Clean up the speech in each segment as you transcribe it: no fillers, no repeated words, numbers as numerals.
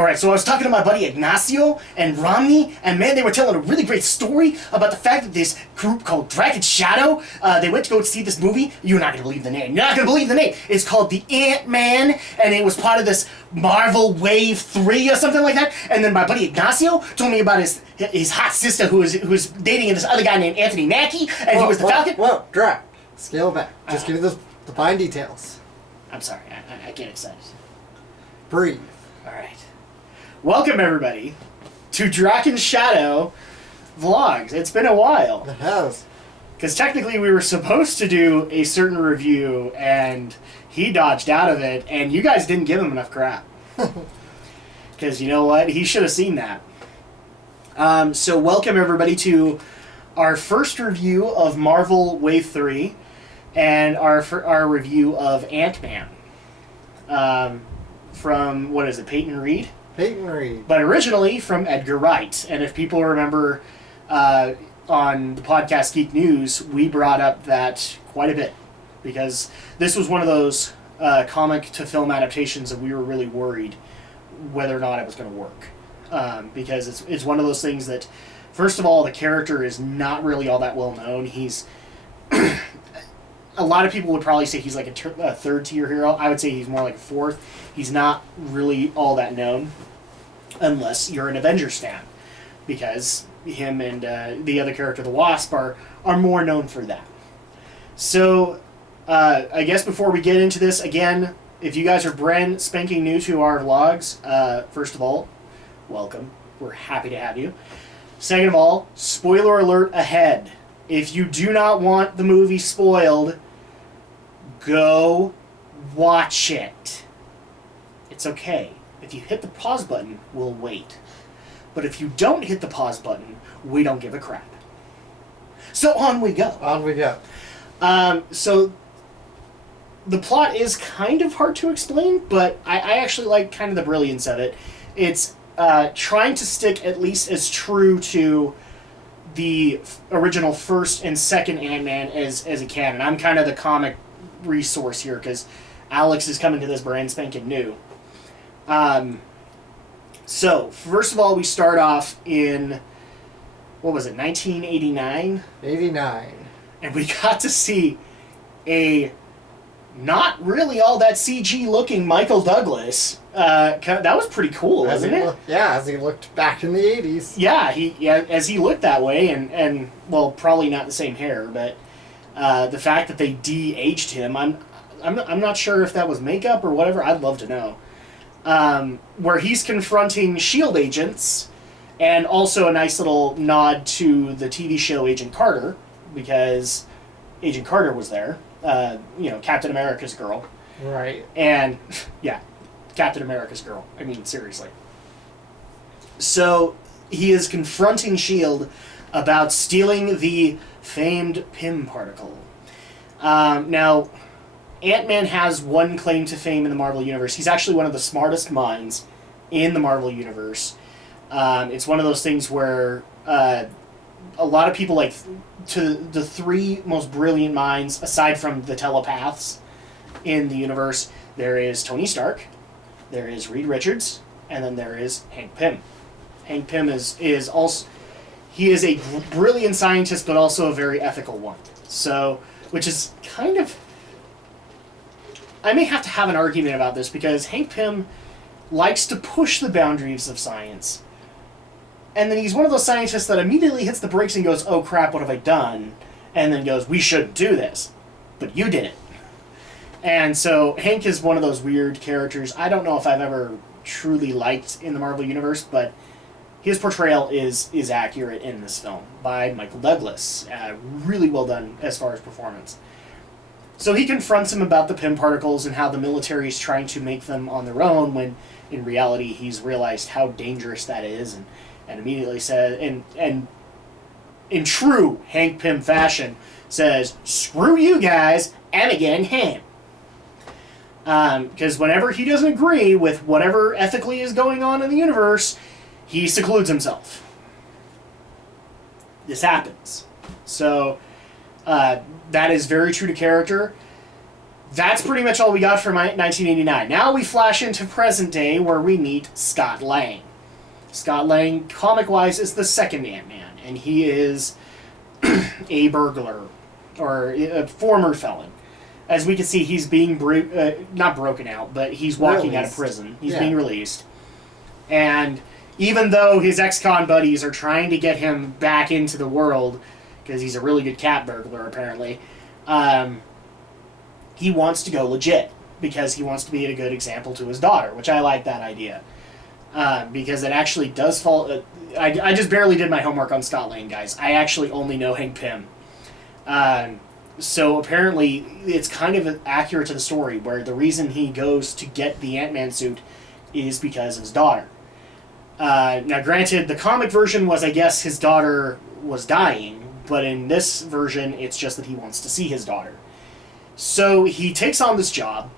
All right, so I was talking to my buddy Ignacio and Romney, and man, they were telling a really great story about the fact that this group called Drak and Shadow, they went to go see this movie. You're not going to believe the name. You're not going to believe the name. It's called The Ant-Man, and it was part of this Marvel Wave 3 or something like that. And then my buddy Ignacio told me about his hot sister who was dating this other guy named Anthony Mackie, and he was the Falcon. Whoa, Drak, scale back. Just give me the fine details. I'm sorry, I get excited. Breathe. All right. Welcome, everybody, to Drak and Shadow Vlogs. It's been a while. It has. Because technically we were supposed to do a certain review, and he dodged out of it, and you guys didn't give him enough crap. Because you know what? He should have seen that. So welcome, everybody, to our first review of Marvel Wave 3, and our review of Ant-Man. From, what is it, Peyton Reed? Peyton Reed. But originally from Edgar Wright. And if people remember on the podcast Geek News, we brought up that quite a bit. Because this was one of those comic to film adaptations that we were really worried whether or not it was going to work. Because it's one of those things that, first of all, the character is not really all that well known. He's... A lot of people would probably say he's like a third-tier hero. I would say he's more like a fourth. He's not really all that known unless you're an Avengers fan, because him and the other character, the Wasp, are more known for that. So, I guess before we get into this, again, if you guys are brand spanking new to our vlogs, first of all, welcome. We're happy to have you. Second of all, spoiler alert ahead. If you do not want the movie spoiled, go watch it. It's okay. If you hit the pause button, we'll wait. But if you don't hit the pause button, we don't give a crap. So on we go. On we go. So the plot is kind of hard to explain, but I actually like kind of the brilliance of it. It's trying to stick at least as true to the original first and second Ant-Man as it can. And I'm kind of the comic resource here because Alex is coming to this brand spanking new. So, first of all, we start off in, what was it, 1989? 89. And we got to see a not really all that CG-looking Michael Douglas. That was pretty cool, wasn't it? As he looked back in the 80s. Yeah, as he looked that way, and well, probably not the same hair, but the fact that they de-aged him, I'm not sure if that was makeup or whatever. I'd love to know. Where he's confronting S.H.I.E.L.D. agents, and also a nice little nod to the TV show Agent Carter, because Agent Carter was there. Captain America's girl. Right. And, yeah, Captain America's girl. I mean, seriously. So, he is confronting S.H.I.E.L.D. about stealing the famed Pym particle. Now, Ant-Man has one claim to fame in the Marvel Universe. He's actually one of the smartest minds in the Marvel Universe. It's one of those things where a lot of people like to the three most brilliant minds, aside from the telepaths in the universe. There is Tony Stark, there is Reed Richards, and then there is Hank Pym. Hank Pym is also, he is a brilliant scientist, but also a very ethical one. So, which is kind of, I may have to have an argument about this, because Hank Pym likes to push the boundaries of science. And then he's one of those scientists that immediately hits the brakes and goes, oh crap, what have I done? And then goes, we shouldn't do this. But you did it. And so Hank is one of those weird characters. I don't know if I've ever truly liked in the Marvel Universe, but his portrayal is accurate in this film by Michael Douglas. Really well done as far as performance. So he confronts him about the Pym particles and how the military is trying to make them on their own, when in reality he's realized how dangerous that is, and immediately said, and in true Hank Pym fashion, says, screw you guys, I'm again him. Because whenever he doesn't agree with whatever ethically is going on in the universe, he secludes himself. This happens. So, that is very true to character. That's pretty much all we got for 1989. Now we flash into present day where we meet Scott Lang. Scott Lang, comic-wise, is the second Ant-Man, and he is a burglar, or a former felon. As we can see, he's being not broken out, but he's walking out of prison. He's being released. And even though his ex-con buddies are trying to get him back into the world, because he's a really good cat burglar, apparently, he wants to go legit, because he wants to be a good example to his daughter, which I like that idea. Because it actually does fall... I just barely did my homework on Scott Lang, guys. I actually only know Hank Pym. So apparently it's kind of accurate to the story, where the reason he goes to get the Ant-Man suit is because of his daughter. Now granted, the comic version was, I guess, his daughter was dying, but in this version it's just that he wants to see his daughter. So he takes on this job,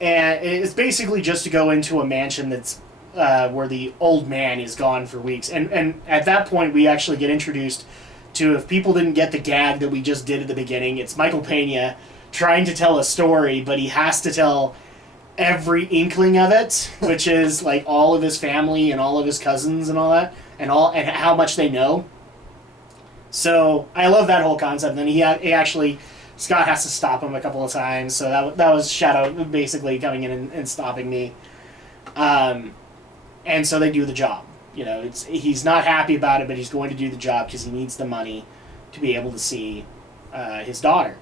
and it's basically just to go into a mansion that's where the old man is gone for weeks. And at that point we actually get introduced to, if people didn't get the gag that we just did at the beginning, it's Michael Pena trying to tell a story, but he has to tell every inkling of it, which is like all of his family and all of his cousins and all that, and how much they know. So I love that whole concept. And he actually, Scott has to stop him a couple of times, so that was Shadow basically coming in and stopping me. And so they do the job. You know, he's not happy about it, but he's going to do the job because he needs the money to be able to see his daughter.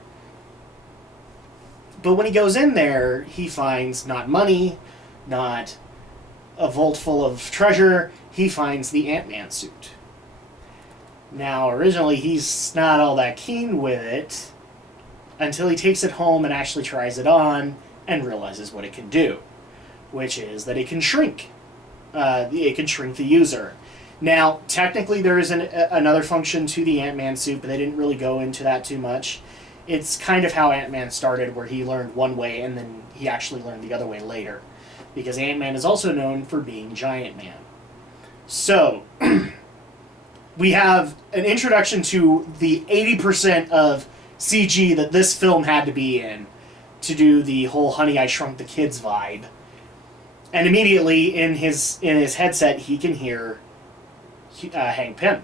But when he goes in there, he finds not money, not a vault full of treasure. He finds the Ant-Man suit. Now, originally, he's not all that keen with it until he takes it home and actually tries it on and realizes what it can do, which is that it can shrink. It can shrink the user. Now, technically, there is another function to the Ant-Man suit, but they didn't really go into that too much. It's kind of how Ant-Man started, where he learned one way and then he actually learned the other way later, because Ant-Man is also known for being Giant Man. So, we have an introduction to the 80% of CG that this film had to be in to do the whole Honey, I Shrunk the Kids vibe. And immediately in his headset, he can hear Hank Pym.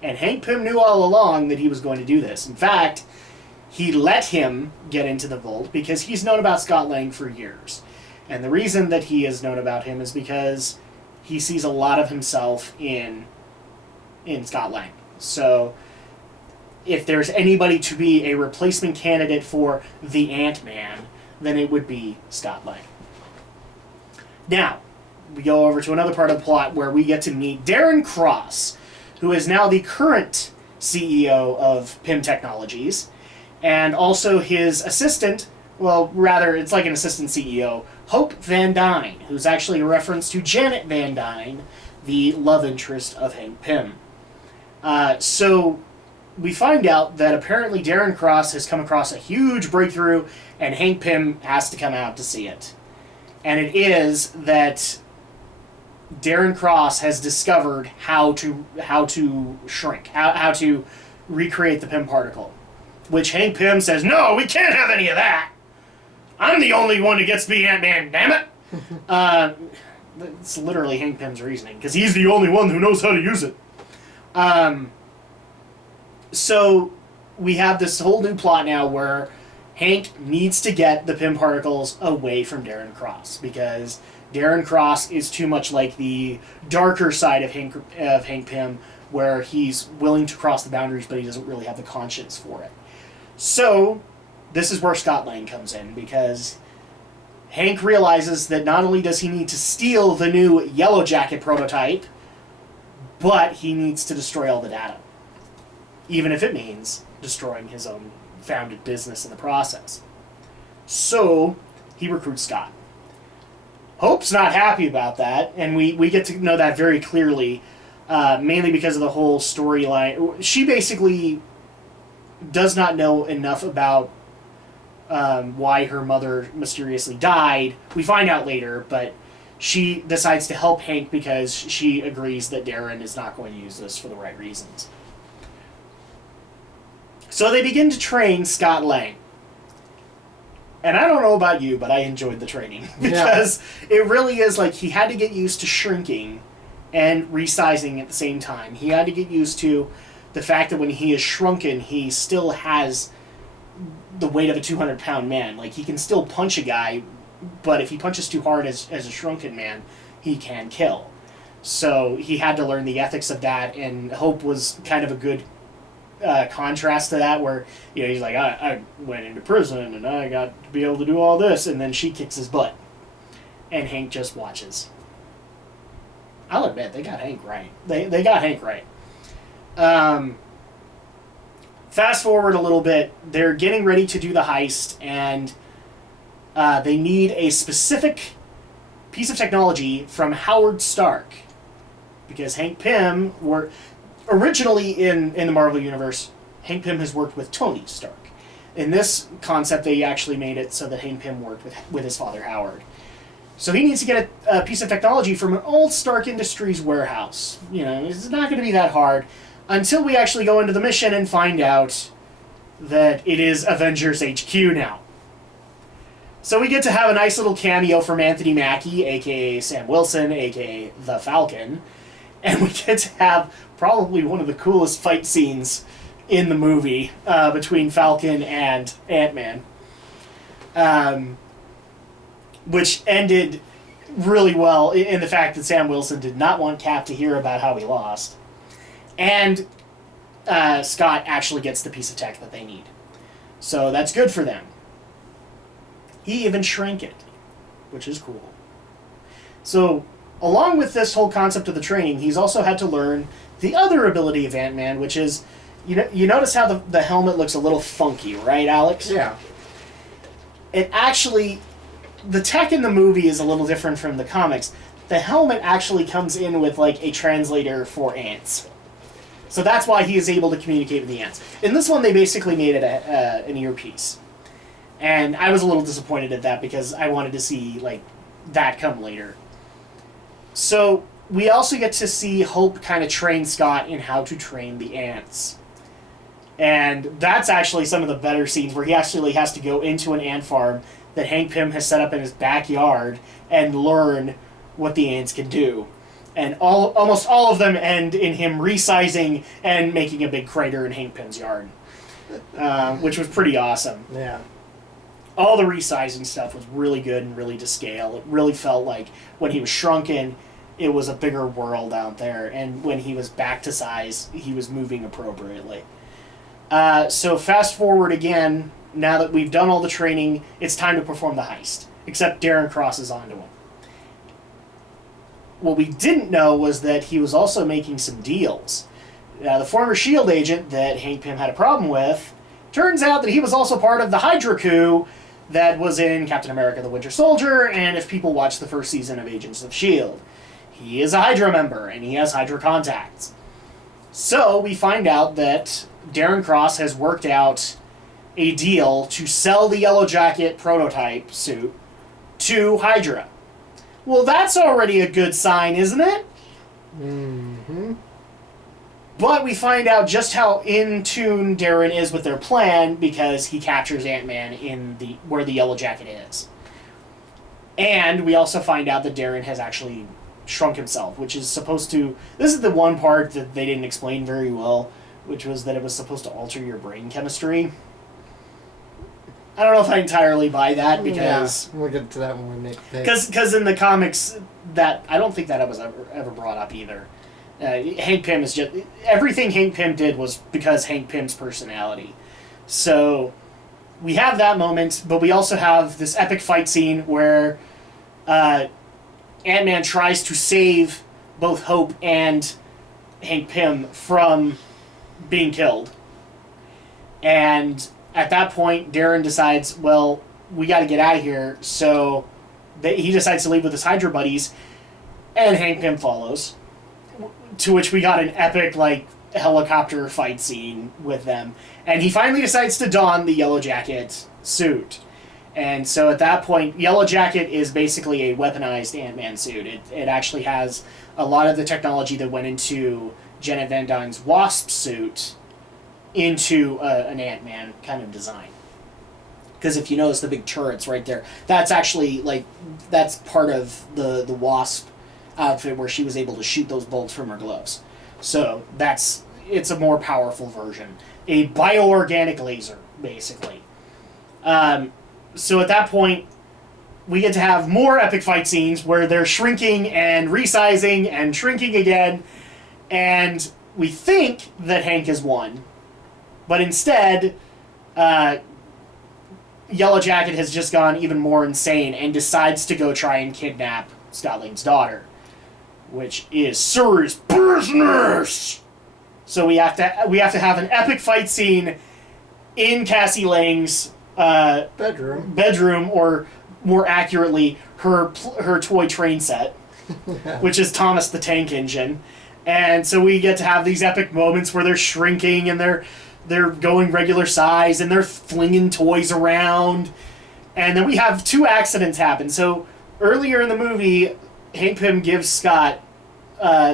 And Hank Pym knew all along that he was going to do this. In fact, he let him get into the vault because he's known about Scott Lang for years. And the reason that he has known about him is because he sees a lot of himself in Scott Lang. So if there's anybody to be a replacement candidate for the Ant-Man, then it would be Scott Lang. Now, we go over to another part of the plot where we get to meet Darren Cross, who is now the current CEO of Pym Technologies, and also his assistant, well, rather, it's like an assistant CEO, Hope Van Dyne, who's actually a reference to Janet Van Dyne, the love interest of Hank Pym. So we find out that apparently Darren Cross has come across a huge breakthrough, and Hank Pym has to come out to see it. And it is that Darren Cross has discovered how to shrink, how to recreate the Pym particle. Which Hank Pym says, no, we can't have any of that. I'm the only one who gets to be Ant-Man, damn it. It's literally Hank Pym's reasoning, because he's the only one who knows how to use it. So we have this whole new plot now where Hank needs to get the Pym particles away from Darren Cross, because Darren Cross is too much like the darker side of Hank Pym, where he's willing to cross the boundaries, but he doesn't really have the conscience for it. So this is where Scott Lang comes in, because Hank realizes that not only does he need to steal the new Yellow Jacket prototype, but he needs to destroy all the data, even if it means destroying his own founded business in the process. So he recruits Scott. Hope's not happy about that, and we get to know that very clearly, mainly because of the whole storyline. She basically does not know enough about why her mother mysteriously died. We find out later, but she decides to help Hank because she agrees that Darren is not going to use this for the right reasons. So they begin to train Scott Lang. And I don't know about you, but I enjoyed the training. Because it really is like he had to get used to shrinking and resizing at the same time. He had to get used to the fact that when he is shrunken, he still has the weight of a 200-pound man. Like, he can still punch a guy, but if he punches too hard as a shrunken man, he can kill. So he had to learn the ethics of that, and Hope was kind of a good contrast to that, where he's like, I went into prison and I got to be able to do all this, and then she kicks his butt, and Hank just watches. I'll admit, they got Hank right. They got Hank right. Fast forward a little bit, they're getting ready to do the heist, and they need a specific piece of technology from Howard Stark, because Hank Pym were originally in the Marvel Universe. Hank Pym has worked with Tony Stark. In this concept, they actually made it so that Hank Pym worked with his father Howard. So he needs to get a piece of technology from an old Stark Industries warehouse. It's not going to be that hard until we actually go into the mission and find out that it is Avengers HQ now. So we get to have a nice little cameo from Anthony Mackie, a.k.a. Sam Wilson, a.k.a. The Falcon. And we get to have probably one of the coolest fight scenes in the movie between Falcon and Ant-Man. Which ended really well in the fact that Sam Wilson did not want Cap to hear about how he lost. And Scott actually gets the piece of tech that they need. So that's good for them. He even shrank it, which is cool. So, along with this whole concept of the training, he's also had to learn the other ability of Ant-Man, which is, you notice how the helmet looks a little funky, right, Alex? Yeah. It actually, the tech in the movie is a little different from the comics. The helmet actually comes in with, like, a translator for ants. So that's why he is able to communicate with the ants. In this one, they basically made it an earpiece. And I was a little disappointed at that because I wanted to see, like, that come later. So we also get to see Hope kind of train Scott in how to train the ants. And that's actually some of the better scenes where he actually has to go into an ant farm that Hank Pym has set up in his backyard and learn what the ants can do. And almost all of them end in him resizing and making a big crater in Hank Pym's yard. Which was pretty awesome. Yeah. All the resizing stuff was really good and really to scale. It really felt like when he was shrunken, it was a bigger world out there. And when he was back to size, he was moving appropriately. So fast forward again, now that we've done all the training, it's time to perform the heist. Except Darren crosses onto him. What we didn't know was that he was also making some deals. The former S.H.I.E.L.D. agent that Hank Pym had a problem with, turns out that he was also part of the Hydra coup that was in Captain America the Winter Soldier, and if people watch the first season of Agents of S.H.I.E.L.D. He is a Hydra member, and he has Hydra contacts. So we find out that Darren Cross has worked out a deal to sell the Yellow Jacket prototype suit to Hydra. Well, that's already a good sign, isn't it? Mm-hmm. But we find out just how in tune Darren is with their plan because he captures Ant-Man in where the Yellow Jacket is. And we also find out that Darren has actually shrunk himself, which is supposed to... This is the one part that they didn't explain very well, which was that it was supposed to alter your brain chemistry. I don't know if I entirely buy that because... Yeah, we'll get to that when we make the... Because in the comics, I don't think that was ever brought up either. Hank Pym is just... Everything Hank Pym did was because Hank Pym's personality. So, we have that moment, but we also have this epic fight scene where Ant-Man tries to save both Hope and Hank Pym from being killed. And at that point, Darren decides, well, we got to get out of here. So he decides to leave with his Hydra buddies, and Hank Pym follows. To which we got an epic, like, helicopter fight scene with them. And he finally decides to don the Yellow Jacket suit. And so at that point, Yellow Jacket is basically a weaponized Ant-Man suit. It actually has a lot of the technology that went into Janet Van Dyne's Wasp suit into an Ant-Man kind of design. Because if you notice the big turrets right there, that's actually, like, that's part of the Wasp outfit where she was able to shoot those bolts from her gloves. So it's a more powerful version. A bioorganic laser, basically. So at that point, we get to have more epic fight scenes where they're shrinking and resizing and shrinking again, and we think that Hank has won, but instead, Yellow Jacket has just gone even more insane and decides to go try and kidnap Scott Lang's daughter, which is serious business. So we have to have an epic fight scene in Cassie Lang's bedroom, or more accurately, her toy train set, which is Thomas the Tank Engine. And so we get to have these epic moments where they're shrinking and they're going regular size and they're flinging toys around. And then we have 2 accidents happen. So earlier in the movie, Hank Pym gives Scott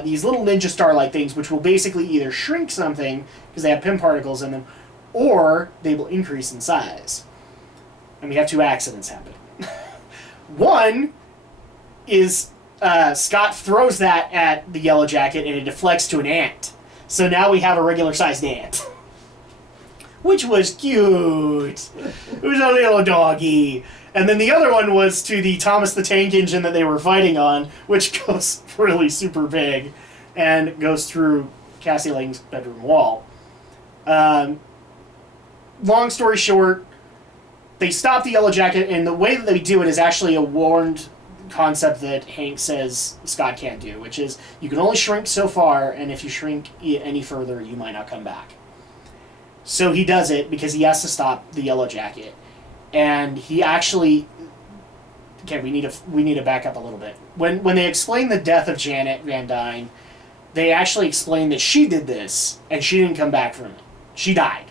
these little ninja star-like things, which will basically either shrink something because they have Pym particles in them, or they will increase in size. And we have 2 accidents happen. One is Scott throws that at the Yellow Jacket and it deflects to an ant. So now we have a regular-sized ant. Which was cute. It was a little doggy. And then the other one was to the Thomas the Tank Engine that they were fighting on, which goes really super big and goes through Cassie Lang's bedroom wall. Long story short, they stop the Yellow Jacket, and the way that they do it is actually a warned concept that Hank says Scott can't do, which is you can only shrink so far, and if you shrink any further, you might not come back. So he does it because he has to stop the Yellow Jacket. And he actually... Okay, we need to back up a little bit. When they explain the death of Janet Van Dyne, they actually explain that she did this, and she didn't come back from it. She died.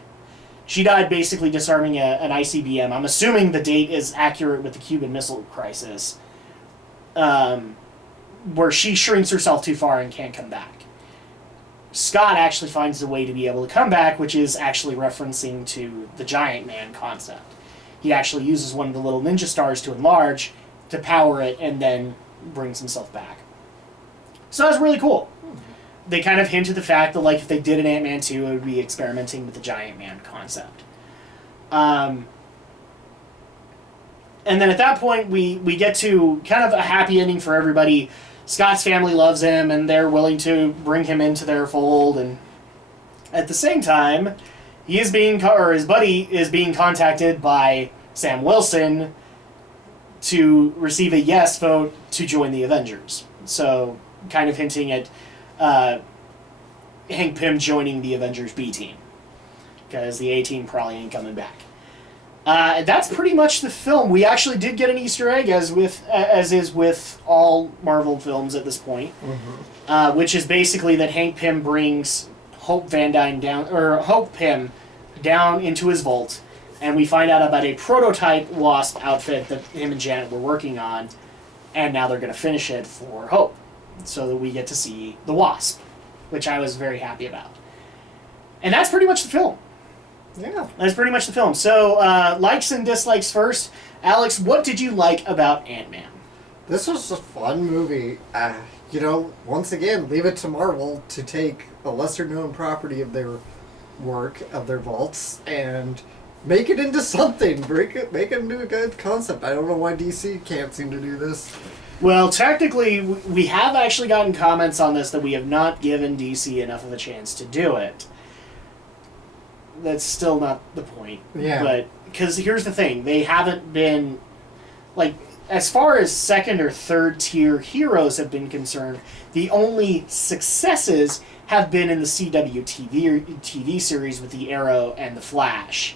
She died basically disarming an ICBM. I'm assuming the date is accurate with the Cuban Missile Crisis, where she shrinks herself too far and can't come back. Scott actually finds a way to be able to come back, which is actually referencing to the Giant Man concept. He actually uses one of the little ninja stars to enlarge, to power it, and then brings himself back. So that's really cool. They kind of hint at the fact that, like, if they did an Ant-Man 2, it would be experimenting with the Giant Man concept. And then at that point, we get to kind of a happy ending for everybody. Scott's family loves him, and they're willing to bring him into their fold. And at the same time, his buddy is being contacted by Sam Wilson to receive a yes vote to join the Avengers. So, kind of hinting at Hank Pym joining the Avengers B team, because the A team probably ain't coming back. That's pretty much the film. We actually did get an Easter egg, as is with all Marvel films at this point, which is basically that Hank Pym brings Hope Pym down into his vault, and we find out about a prototype Wasp outfit that him and Janet were working on, and now they're going to finish it for Hope, so that we get to see the Wasp, which I was very happy about. And that's pretty much the film. Yeah. That's pretty much the film. So, likes and dislikes first. Alex, what did you like about Ant-Man? This was a fun movie. Once again, leave it to Marvel to take a lesser-known property of their work, of their vaults, and make it into something. Make it into a good concept. I don't know why DC can't seem to do this. Well, technically, we have actually gotten comments on this that we have not given DC enough of a chance to do it. That's still not the point. Yeah. But, because here's the thing, they haven't been, like, as far as second or third tier heroes have been concerned, the only successes have been in the CW TV series with the Arrow and the Flash.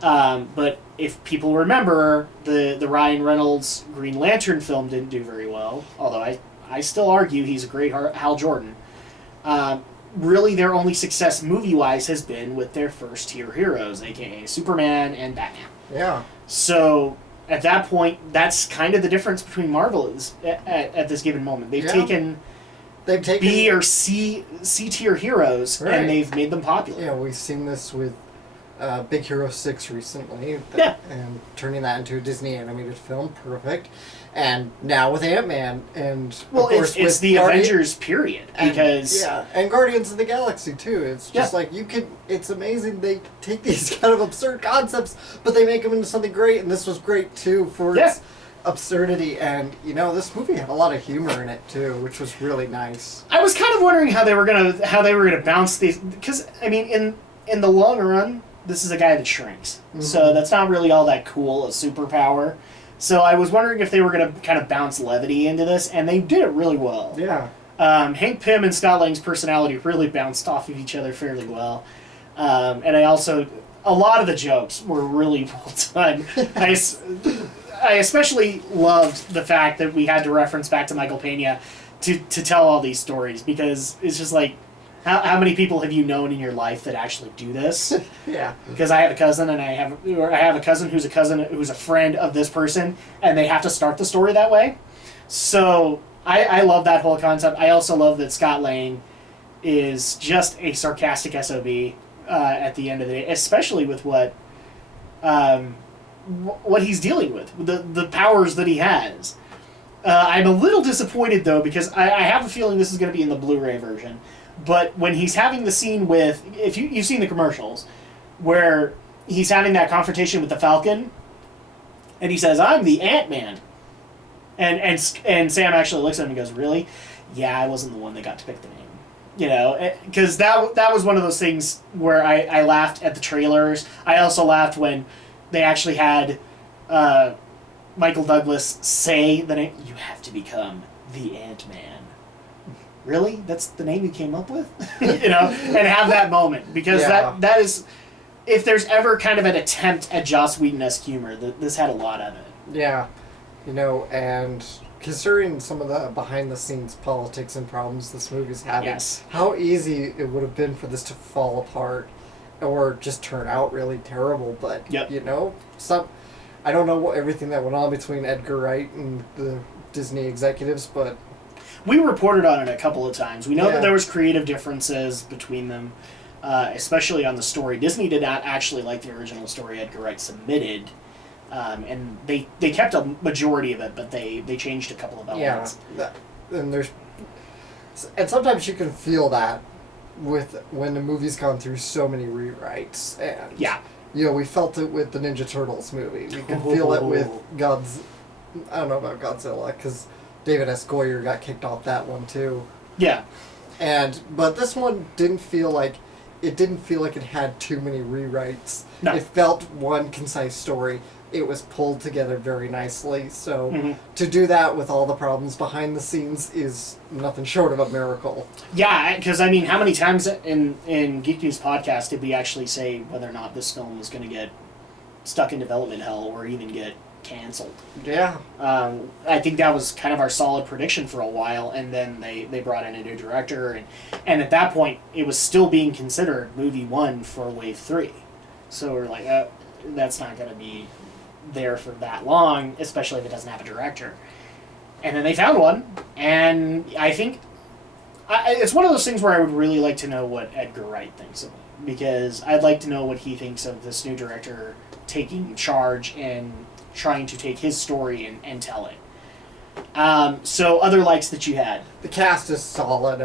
But if people remember, the Ryan Reynolds Green Lantern film didn't do very well, although I still argue he's a great Hal Jordan. Really, their only success movie-wise has been with their first-tier heroes, a.k.a. Superman and Batman. Yeah. So, at that point, that's kind of the difference between Marvel at this given moment. They've taken B or C tier heroes, right, and they've made them popular. Yeah, we've seen this with Big Hero 6 recently. Yeah. And turning that into a Disney animated film, perfect. And now with Ant-Man, and Well, of course it's with the Avengers period, because... and Guardians of the Galaxy, too. It's just like, it's amazing they take these kind of absurd concepts, but they make them into something great, and this was great, too, for its absurdity. And, this movie had a lot of humor in it, too, which was really nice. I was kind of wondering how they were gonna bounce these, because, I mean, in the long run, this is a guy that shrinks. Mm-hmm. So that's not really all that cool, a superpower. So I was wondering if they were going to kind of bounce levity into this, and they did it really well. Yeah. Hank Pym and Scott Lang's personality really bounced off of each other fairly well. And a lot of the jokes were really well done. I especially loved the fact that we had to reference back to Michael Pena to tell all these stories, because it's just like, how many people have you known in your life that actually do this? Yeah. Because I have a cousin, and I have a cousin who's a friend of this person, and they have to start the story that way. So I love that whole concept. I also love that Scott Lang is just a sarcastic SOB at the end of the day, especially with what he's dealing with, the powers that he has. I'm a little disappointed, though, because I have a feeling this is going to be in the Blu-ray version. But when he's having the scene with, if you've seen the commercials, where he's having that confrontation with the Falcon, and he says, "I'm the Ant-Man," and Sam actually looks at him and goes, "Really? Yeah, I wasn't the one that got to pick the name." Because that was one of those things where I laughed at the trailers. I also laughed when they actually had Michael Douglas say the name. "You have to become the Ant-Man." Really? That's the name you came up with? And have that moment. Because that is, if there's ever kind of an attempt at Joss Whedon-esque humor, this had a lot of it. Yeah. And considering some of the behind-the-scenes politics and problems this movie's having, how easy it would have been for this to fall apart or just turn out really terrible. But, I don't know everything that went on between Edgar Wright and the Disney executives, but... We reported on it a couple of times. We know that there was creative differences between them, especially on the story. Disney did not actually like the original story Edgar Wright submitted, and they kept a majority of it, but they changed a couple of elements. Yeah, and sometimes you can feel that when the movie's gone through so many rewrites. And we felt it with the Ninja Turtles movie. We can feel it with I don't know about Godzilla, because David S. Goyer got kicked off that one too. Yeah. But this one didn't feel like it had too many rewrites. No. It felt one concise story. It was pulled together very nicely. So to do that with all the problems behind the scenes is nothing short of a miracle. Yeah, because how many times in Geek News podcast did we actually say whether or not this film was going to get stuck in development hell or even get canceled? Yeah. I think that was kind of our solid prediction for a while, and then they brought in a new director, and at that point it was still being considered movie 1 for wave 3. So we're like, that's not going to be there for that long, especially if it doesn't have a director. And then they found one, and I think it's one of those things where I would really like to know what Edgar Wright thinks of it, because I'd like to know what he thinks of this new director taking charge and trying to take his story and tell it. So other likes that you had. The cast is solid.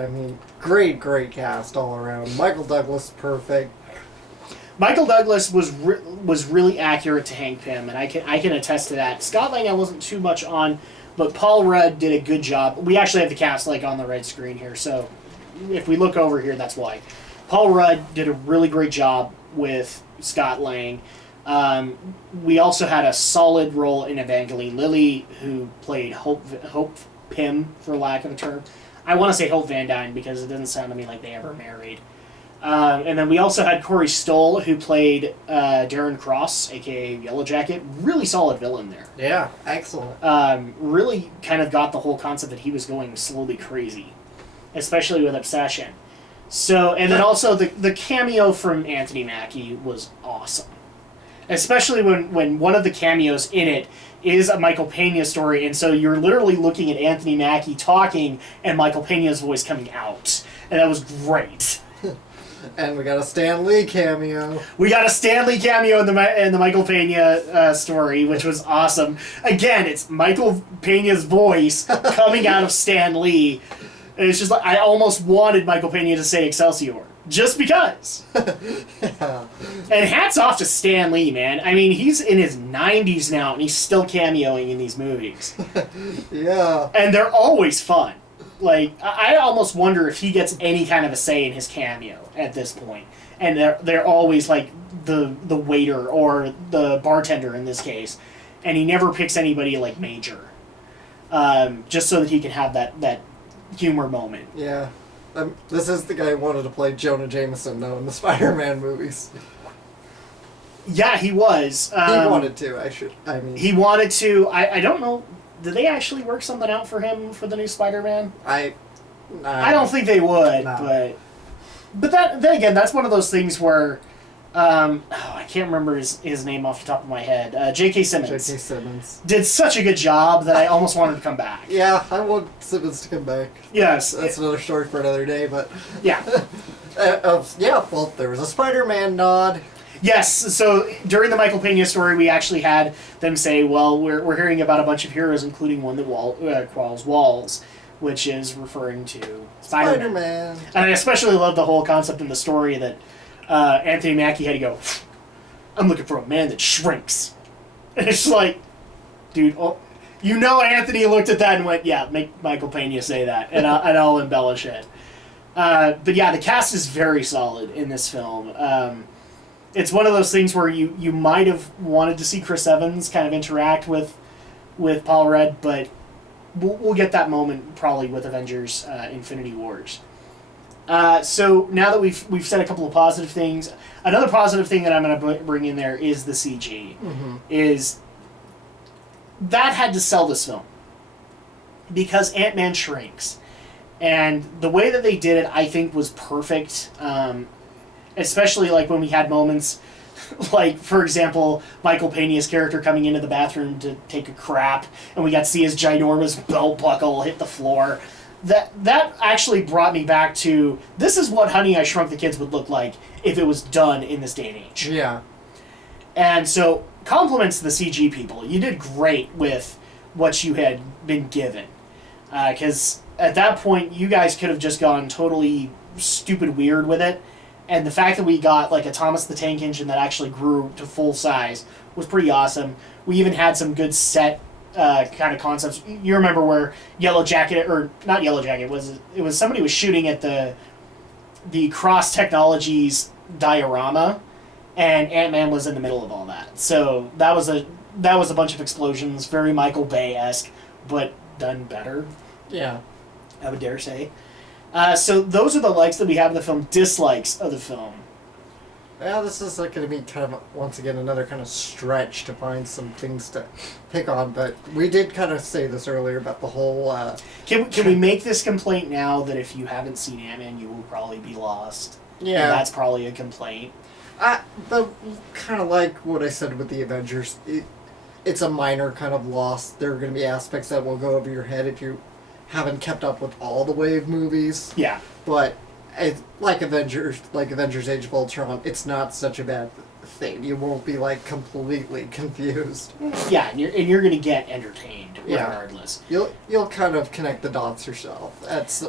Great cast all around. Michael Douglas, perfect. Michael Douglas was really accurate to Hank Pym, and I can attest to that. Scott Lang I wasn't too much on, but Paul Rudd did a good job. We actually have the cast on the red screen here, so if we look over here, that's why. Paul Rudd did a really great job with Scott Lang. We also had a solid role in Evangeline Lilly, who played Hope Pym, for lack of a term. I want to say Hope Van Dyne because it doesn't sound to me like they ever married. And then we also had Corey Stoll, who played Darren Cross, a.k.a. Yellow Jacket. Really solid villain there. Yeah, excellent. Really kind of got the whole concept that he was going slowly crazy, especially with Obsession. So, and then also the cameo from Anthony Mackie was awesome. Especially when one of the cameos in it is a Michael Pena story, and so you're literally looking at Anthony Mackie talking and Michael Pena's voice coming out. And that was great. And we got a Stan Lee cameo. We got a Stan Lee cameo in the Michael Pena story, which was awesome. Again, it's Michael Pena's voice coming out of Stan Lee. And it's just like, I almost wanted Michael Pena to say Excelsior. Just because. Yeah. And hats off to Stan Lee, man. I mean, he's in his 90s now, and he's still cameoing in these movies. Yeah. And they're always fun. Like, I almost wonder if he gets any kind of a say in his cameo at this point. And they're always, like, the waiter or the bartender in this case. And he never picks anybody, like, major. Just so that he can have that humor moment. Yeah. This is the guy who wanted to play Jonah Jameson, though, in the Spider-Man movies. Yeah, he was. He wanted to, He wanted to. I don't know. Did they actually work something out for him for the new Spider-Man? I don't think they would, no. but then again, that's one of those things where I can't remember his name off the top of my head. J.K. Simmons. J.K. Simmons Did such a good job that I almost wanted to come back. Yeah, I want Simmons to come back. Yes. That's another story for another day, but... Yeah. Yeah, well, there was a Spider-Man nod. Yes, so during the Michael Pena story, we actually had them say, well, we're hearing about a bunch of heroes, including one that crawls walls, which is referring to Spider-Man. And I especially love the whole concept in the story that Anthony Mackie had to go, I'm looking for a man that shrinks. And it's like, dude, Anthony looked at that and went, yeah, make Michael Pena say that, and I'll embellish it. But yeah, the cast is very solid in this film. It's one of those things where you might have wanted to see Chris Evans kind of interact with Paul Rudd, but we'll get that moment probably with Avengers Infinity Wars. So now that we've said a couple of positive things, another positive thing that I'm going to bring in there is the CG. Mm-hmm. Is that had to sell this film because Ant-Man shrinks, and the way that they did it, I think, was perfect. Especially like when we had moments like, for example, Michael Pena's character coming into the bathroom to take a crap, and we got to see his ginormous belt buckle hit the floor. That actually brought me back to, this is what Honey, I Shrunk the Kids would look like if it was done in this day and age. Yeah. And so, compliments to the CG people. You did great with what you had been given. Because at that point, you guys could have just gone totally stupid weird with it. And the fact that we got like a Thomas the Tank Engine that actually grew to full size was pretty awesome. We even had some good set kind of concepts. You remember where Yellow Jacket, or not Yellow Jacket, it was somebody was shooting at the Cross Technologies diorama, and Ant-Man was in the middle of all that. So that was a bunch of explosions, very Michael Bay-esque, but done better. Yeah. I would dare say. So those are the likes that we have of the film. Dislikes of the film. Yeah, this is like going to be kind of, once again, another kind of stretch to find some things to pick on. But we did kind of say this earlier about the whole... Can we make this complaint now that if you haven't seen Ant-Man, you will probably be lost? Yeah. And that's probably a complaint. But kind of like what I said with the Avengers, it's a minor kind of loss. There are going to be aspects that will go over your head if you haven't kept up with all the wave movies. Yeah. But like Avengers Age of Ultron, it's not such a bad thing. You won't be like completely confused. Yeah, and you're going to get entertained regardless. Yeah. You'll kind of connect the dots yourself. That's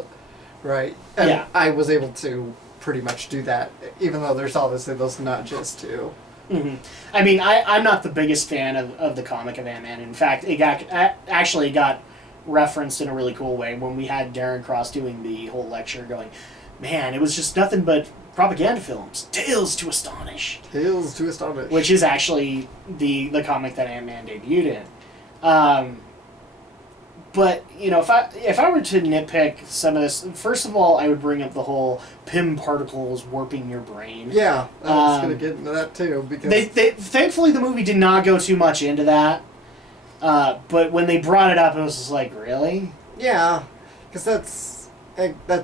right. And yeah. I was able to pretty much do that, even though there's obviously those nudges too. Mm-hmm. I mean, I'm not the biggest fan of the comic of Ant-Man. In fact, it got referenced in a really cool way when we had Darren Cross doing the whole lecture going, man, it was just nothing but propaganda films. Tales to Astonish. Tales to Astonish. Which is actually the comic that Ant-Man debuted in. But, you know, if I were to nitpick some of this, first of all, I would bring up the whole Pym particles warping your brain. Yeah, I was going to get into that too. Because they thankfully, the movie did not go too much into that. But when they brought it up, it was just like, really? Yeah, because that's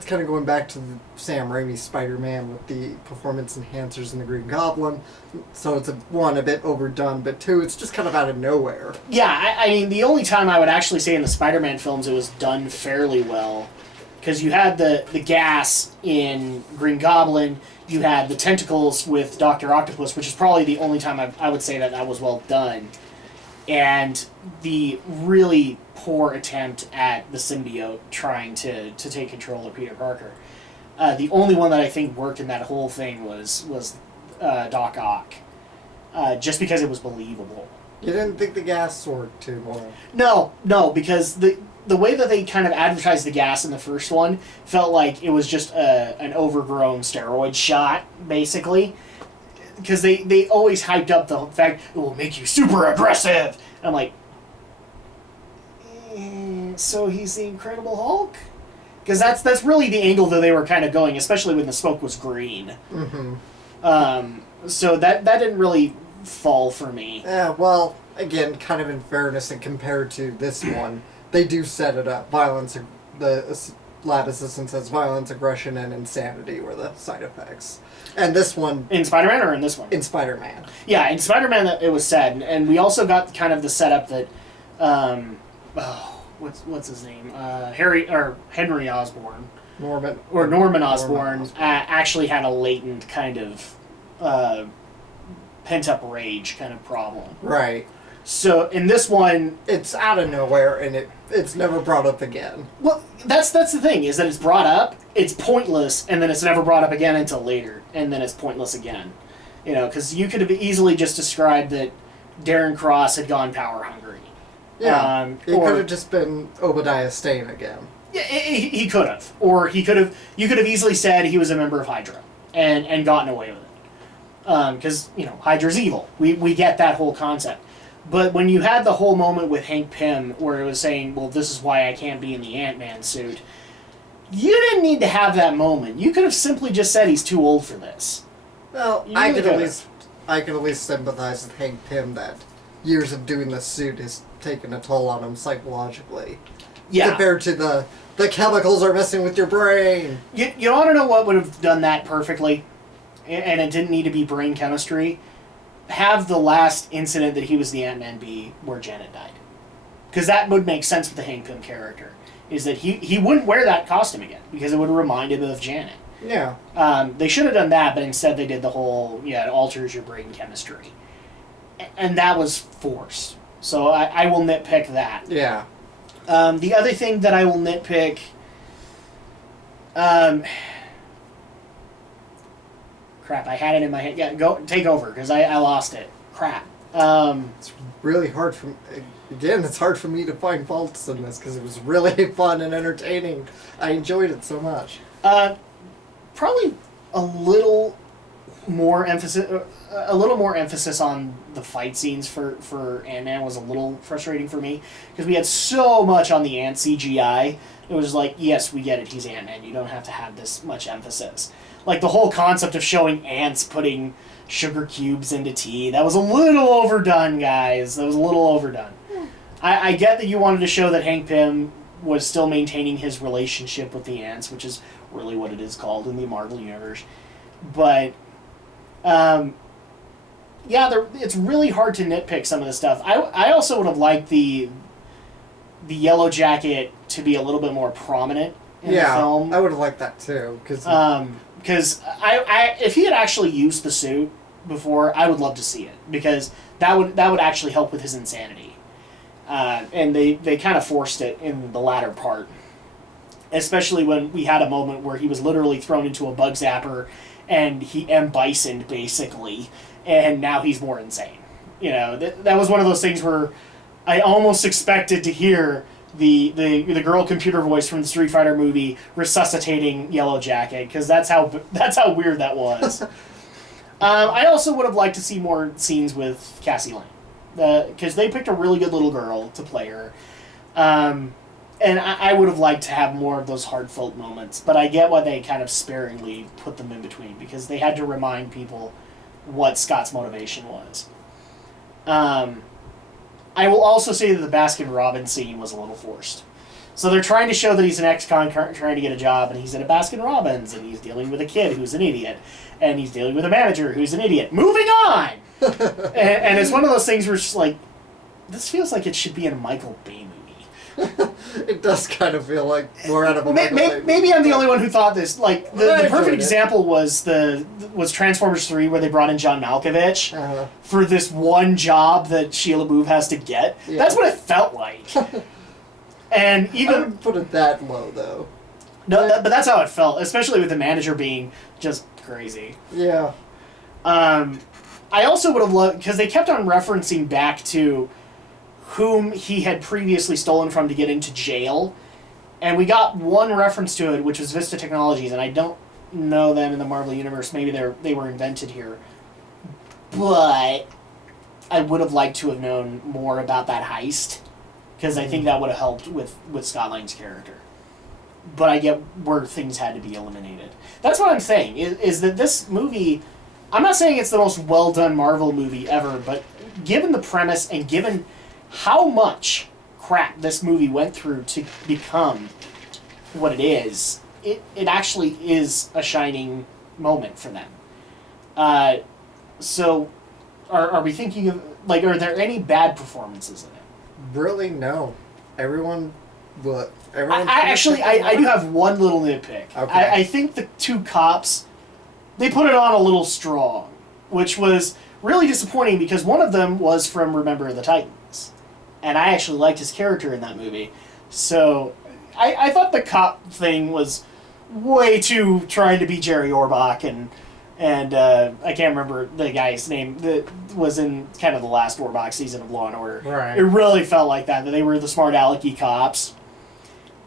kind of going back to Sam Raimi's Spider-Man with the performance enhancers in the Green Goblin. So it's a bit overdone, but two, it's just kind of out of nowhere. Yeah, I mean, the only time I would actually say in the Spider-Man films it was done fairly well, Because you had the gas in Green Goblin, you had the tentacles with Dr. Octopus, which is probably the only time I would say that was well done. And the really poor attempt at the symbiote trying to take control of Peter Parker. The only one that I think worked in that whole thing was Doc Ock. Just because it was believable. You didn't think the gas worked too well? No, because the way that they kind of advertised the gas in the first one felt like it was just an overgrown steroid shot, basically. Because they always hyped up the fact it will make you super aggressive. And I'm like, so he's the Incredible Hulk? Because that's really the angle that they were kind of going, especially when the smoke was green. Mm-hmm. So that didn't really fall for me. Yeah, well, again, kind of in fairness and compared to this one, they do set it up. Violence, the lab assistant says violence, aggression, and insanity were the side effects. And this one... In Spider-Man or in this one? In Spider-Man. Yeah, in Spider-Man it was said. And we also got kind of the setup that... what's his name? Henry Osborn. Norman Osborn actually had a latent kind of pent-up rage kind of problem. Right. So in this one... It's out of nowhere, and it's never brought up again. Well, that's the thing, is that it's brought up, it's pointless, and then it's never brought up again until later, and then it's pointless again. You know, because you could have easily just described that Darren Cross had gone power hungry. Yeah, it could have just been Obadiah Stane again. Yeah, he could have. Or you could have easily said he was a member of Hydra, and gotten away with it. Because, Hydra's evil. We get that whole concept. But when you had the whole moment with Hank Pym where it was saying, well, this is why I can't be in the Ant-Man suit, you didn't need to have that moment. You could have simply just said he's too old for this. Well, I could at least sympathize with Hank Pym that years of doing this suit has taken a toll on him psychologically. Yeah. Compared to the chemicals are messing with your brain. You want to know what would have done that perfectly? And it didn't need to be brain chemistry. Have the last incident that he was the Ant-Man be where Janet died. Because that would make sense with the Hank Pym character. Is that he wouldn't wear that costume again. Because it would remind him of Janet. Yeah. They should have done that, but instead they did the whole, it alters your brain chemistry. And that was forced. So I will nitpick that. Yeah. The other thing that I will nitpick... crap, I had it in my head. Yeah, go take over, because I lost it. Crap. It's really hard for... Again, it's hard for me to find faults in this, because it was really fun and entertaining. I enjoyed it so much. Probably a little more emphasis on the fight scenes for Ant-Man was a little frustrating for me, because we had so much on the Ant CGI. It was like, yes, we get it, he's Ant-Man. You don't have to have this much emphasis. Like, the whole concept of showing ants putting sugar cubes into tea, that was a little overdone, guys. That was a little overdone. I get that you wanted to show that Hank Pym was still maintaining his relationship with the ants, which is really what it is called in the Marvel Universe. But, it's really hard to nitpick some of the stuff. I also would have liked the Yellow Jacket to be a little bit more prominent in the film. I would have liked that too. Because if he had actually used the suit before, I would love to see it, because that would actually help with his insanity. And they kind of forced it in the latter part, especially when we had a moment where he was literally thrown into a bug zapper and he bisoned basically, and now he's more insane. That was one of those things where I almost expected to hear the girl computer voice from the Street Fighter movie resuscitating Yellow Jacket, because that's how weird that was. I also would have liked to see more scenes with Cassie Lang, because they picked a really good little girl to play her, and I would have liked to have more of those heartfelt moments. But I get why they kind of sparingly put them in between, because they had to remind people what Scott's motivation was. I will also say that the Baskin-Robbins scene was a little forced. So they're trying to show that he's an ex-con trying to get a job, and he's at a Baskin-Robbins, and he's dealing with a kid who's an idiot, and he's dealing with a manager who's an idiot. Moving on! and it's one of those things where it's just like, this feels like it should be in a Michael Bay movie. It does kind of feel like more out of a Michael Bay movie. Maybe I'm the only one who thought this. Like the I perfect enjoyed it. example was Transformers 3, where they brought in John Malkovich for this one job that Sheila Booth has to get. Yeah. That's what it felt like. And I even wouldn't put it that low, though. no, but that's how it felt, especially with the manager being just crazy. Yeah. I also would have loved, because they kept on referencing back to whom he had previously stolen from to get into jail, and we got one reference to it, which was Vista Technologies, and I don't know them in the Marvel Universe. Maybe they were invented here, but I would have liked to have known more about that heist, because I think that would have helped with Scott Lang's character. But I get where things had to be eliminated. That's what I'm saying, is that this movie, I'm not saying it's the most well-done Marvel movie ever, but given the premise and given how much crap this movie went through to become what it is, it actually is a shining moment for them. So, are we thinking of, like, are there any bad performances in it? Really, no. Everyone I do have one little nitpick. Okay. I think the two cops, they put it on a little strong, which was really disappointing because one of them was from Remember the Titans, and I actually liked his character in that movie. So I thought the cop thing was way too trying to be Jerry Orbach, and I can't remember the guy's name that was in kind of the last Orbach season of Law and Order. Right. It really felt like that they were the smart alecky cops.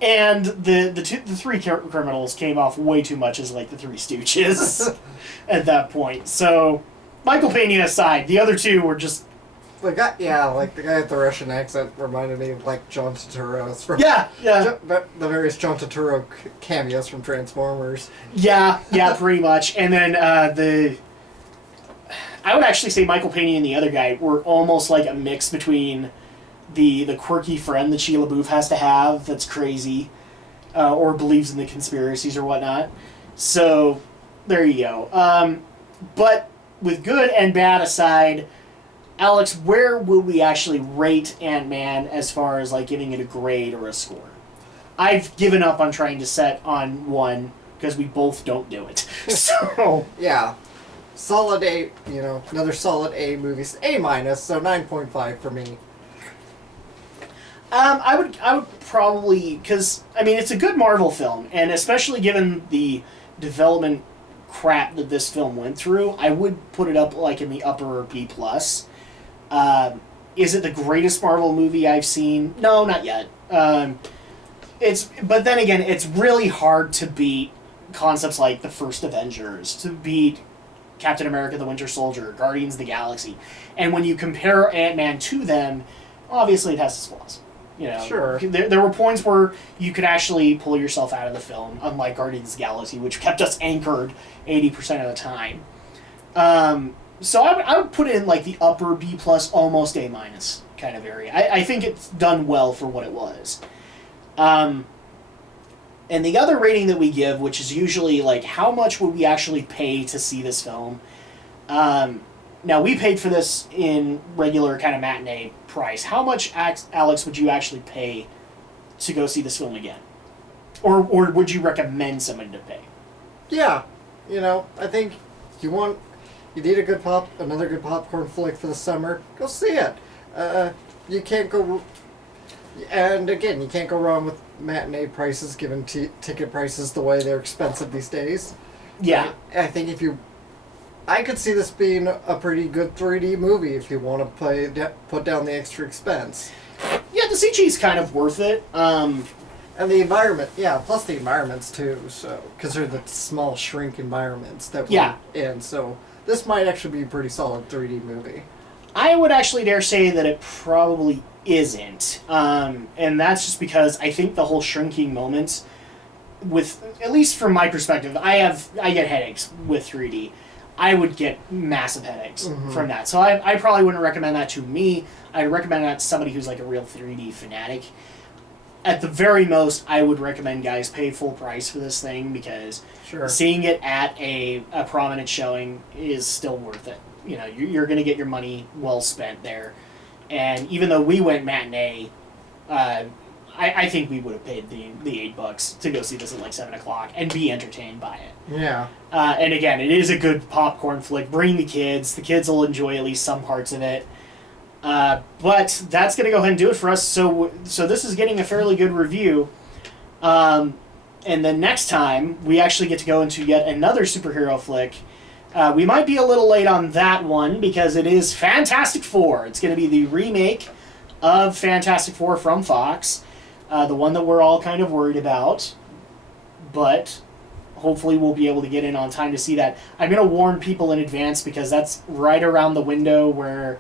And the three criminals came off way too much as like the Three Stooges at that point. So, Michael Pena aside, the other two were just... The guy with the Russian accent reminded me of like John Turturro from Yeah. the various John Turturro cameos from Transformers. Yeah, pretty much. And then I would actually say Michael Pena and the other guy were almost like a mix between the quirky friend that Sheila Booth has to have that's crazy, or believes in the conspiracies or whatnot. So, there you go. But with good and bad aside, Alex, where would we actually rate Ant-Man as far as like giving it a grade or a score? I've given up on trying to set on one because we both don't do it. So Yeah. Solid A, another solid A movie. A-, so 9.5 for me. I would probably, because I mean it's a good Marvel film, and especially given the development crap that this film went through, I would put it up like in the upper B+. Is it the greatest Marvel movie I've seen? No, not yet. But then again, it's really hard to beat concepts like the first Avengers, to beat Captain America: The Winter Soldier, Guardians of the Galaxy, and when you compare Ant-Man to them, obviously it has its flaws. Sure. There were points where you could actually pull yourself out of the film, unlike Guardians of the Galaxy, which kept us anchored 80% of the time. So I would put it in like the upper B+, almost A- kind of area. I think it's done well for what it was. And the other rating that we give, which is usually like how much would we actually pay to see this film. Now we paid for this in regular kind of matinee price. How much, Alex, would you actually pay to go see this film again? Or would you recommend somebody to pay? Yeah. I think you need another good popcorn flick for the summer, go see it. You can't go, and again, you can't go wrong with matinee prices, given ticket prices the way they're expensive these days. Yeah. I think I could see this being a pretty good 3D movie if you want to put down the extra expense. Yeah, the CG is kind of worth it. And the environment, plus the environments too, so, because they're the small shrink environments that we're in, so this might actually be a pretty solid 3D movie. I would actually dare say that it probably isn't. And that's just because I think the whole shrinking moments, at least from my perspective, I get headaches with 3D. I would get massive headaches from that. So I probably wouldn't recommend that to me. I'd recommend that to somebody who's like a real 3D fanatic. At the very most, I would recommend guys pay full price for this thing because seeing it at a prominent showing is still worth it. You're going to get your money well spent there. And even though we went matinee, I think we would have paid the $8 to go see this at like 7 o'clock and be entertained by it. Yeah. And again, it is a good popcorn flick. Bring the kids. The kids will enjoy at least some parts of it. But that's going to go ahead and do it for us. So this is getting a fairly good review. And then next time, we actually get to go into yet another superhero flick. We might be a little late on that one because it is Fantastic Four. It's going to be the remake of Fantastic Four from Fox. The one that we're all kind of worried about. But hopefully we'll be able to get in on time to see that. I'm going to warn people in advance because that's right around the window where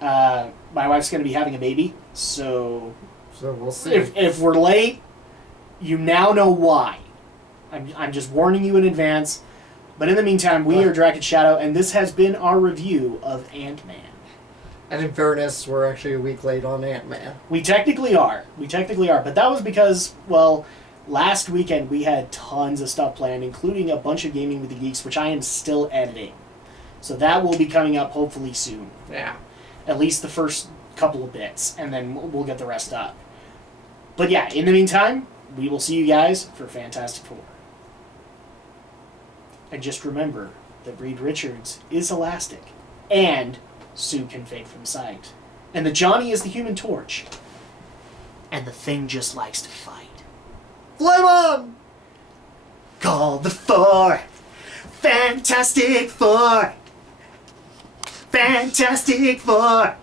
my wife's going to be having a baby. So we'll see. If we're late, you now know why. I'm just warning you in advance. But in the meantime, we are Drak and Shadow, and this has been our review of Ant-Man. And in fairness, we're actually a week late on Ant-Man. We technically are. But that was because, well, last weekend we had tons of stuff planned, including a bunch of Gaming with the Geeks, which I am still editing. So that will be coming up hopefully soon. Yeah. At least the first couple of bits, and then we'll get the rest up. But yeah, in the meantime, we will see you guys for Fantastic Four. And just remember that Reed Richards is elastic, and Sue can fade from sight. And that Johnny is the Human Torch. And the Thing just likes to fight. Flame on! Call the Four! Fantastic Four! Fantastic Four!